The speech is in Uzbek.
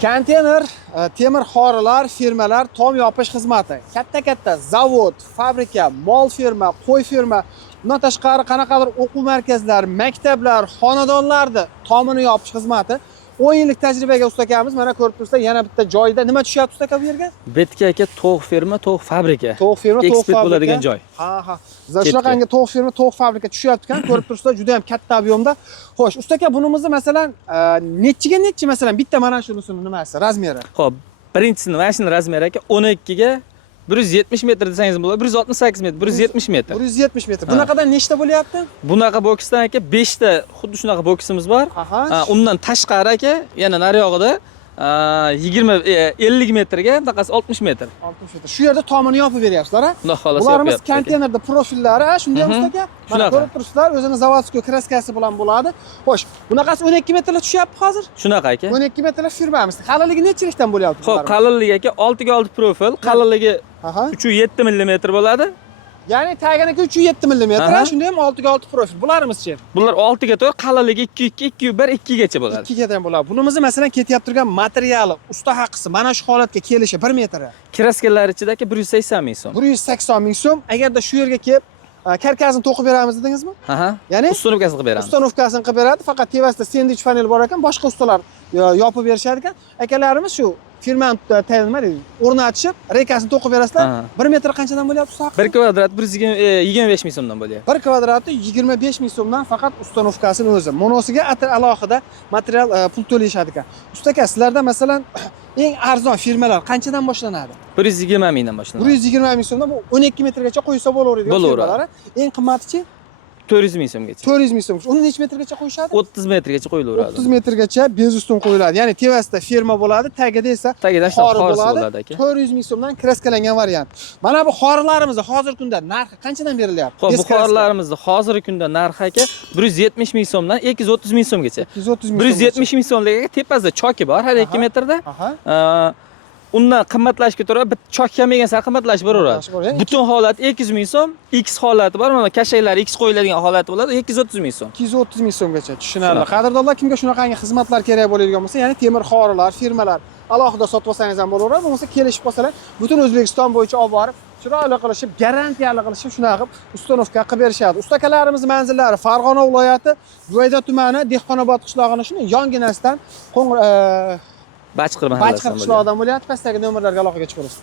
Konteyner, temir xorilar, firmalar, tom yopish xizmati. Katta zavod, fabrika, mol ferma, qo'y ferma, bundan tashqari qanaqadir o'quv markazlari, maktablar, xonadonlarda tomini yopish xizmati. 10 yillik tajribaga usta akamiz mana ko'rib tursa yana bitta joyda nima tushyapti usta aka bu yerga? Betga aka tovuq ferma, tovuq fabrika. Tovuq ferma, tovuq ekspert fabrika bo'ladigan joy. Ha. Shunaqangi tovuq ferma, tovuq fabrika tushyapti ekan, ko'rib tursa juda ham katta ob'yomda. Xo'sh, usta aka bunimizni masalan nechi masalan bitta mana shunisining nimasi, razmeri? Xo'p, birinchisini mana shuni razmeri aka 12 ga 170 metr desangiz bo'ladi. 168 metr, 170 metr. 170 metr. Bunaqadan nechta bo'lyapti? Bunaqa boksdan aka 5 ta xuddi shunaqa boksimiz bor. Undan tashqari aka yana nariyog'ida 50 metrga, bunaqasi 60 metr. 60 metr. Shu yerda tomini yopib beryapsizlar, ha? Xudo xolasa bularimiz yopyapti. konteynerda profillari, shunday usta aka. Mana ko'rib turibsizlar, o'zini zavodskiy kraskasi bilan bo'ladi. Xo'sh, bunaqasi 12 metrlar tushyapti hozir? Shunaqa aka. 12 metrlar firmamiz. Qalinligi nechilikdan bo'lyapti? Xo'p, qalinligi aka 6 ga 6 profil, qalinligi 3.7 mm bo'ladi. Ya'ni taginiki 3.7 mm, shunda ham 6 ga 6 profil. Bularimiz-chi? Bular 6 ga 4, qalinligi 2.2, 2.1, 2 gacha bo'ladi. 2 gadan bo'ladi. Bunimizni masalan ketyapti turgan materiali, usta haqisi mana shu holatga kelishi 1 metr. Kraskalar ichida aka 180 ming so'm. 180 ming so'm. Agarda shu yerga kelib karkasini to'qib beramiz dedingizmi? Ya'ni ustanovkasini qilib beramiz. Ustanovkasini qilib beradi, faqat tevasida sendwich panel bor ekan, boshqa ustalar yopib berishar ekan. Akalarimiz shu firmani nima deydi, o'rnatishib, reykasini to'qib berasizlar. 1 metr qanchadan bo'lyapti usta? 1 kvadrat 125 ming so'mdan bo'lyapti. 1 kvadrati 25 ming so'mdan faqat ustanovkasini o'zi. Monosiga alohida material pul to'layishadi ekan. Usta aka, sizlarda masalan eng arzon firmalar qanchadan boshlanadi? 120 mingdan boshlanadi. 120 ming so'mdan bu 12 metrgacha qo'ysa bo'laveradi firmalari. Eng qimmatichi 400 ming so'mgacha. 400 ming so'm. Uni necha metrgacha qo'yishadi? 30 metrgacha qo'yilaveradi. 30 metrgacha bez ustun qo'yiladi. Ya'ni tevasida firma bo'ladi, tagida esa xor bo'ladi aka. 400 ming so'mdan kraskalangan variant. Mana bu xorlarimizni hozirgi kunda narxi qanchadan berilyapti? Xo'p, bu xorlarimizni hozirgi kunda narxi aka 170 ming so'mdan 230 ming so'mgacha. 230 ming. 170 ming so'mligiga tepasida choki bor, har 2 metrda. Undan qimmatlashga ko'ra bir chok kelmagan sari qimmatlashib boraveradi. Butun holati 200 ming so'm, X holati bor, mana kashaklar X qo'yiladigan holati bo'ladi, 230 ming so'm. 230 ming so'mgacha, tushunarli. Qadrdonlar, kimga shunaqangi xizmatlar kerak bo'ladigan bo'lsa, ya'ni temir xorilar, firmalar alohida sotib olsangiz ham bo'laveradi, bo'lmasa kelishib qolsalar, butun O'zbekiston bo'yicha olib borib, chiroyli qilishib, garantiyali qilishib, shunaqa qilib ustanovka qilib berishadi. Usta akalarimiz manzillari Farg'ona viloyati, Guvayda tumani, Dehqonobod qishlog'ining shuni yonginasidan Bachqir qishlog'idan bo'lyapti. Pastdagi nomerlarga aloqaga chiqasiz.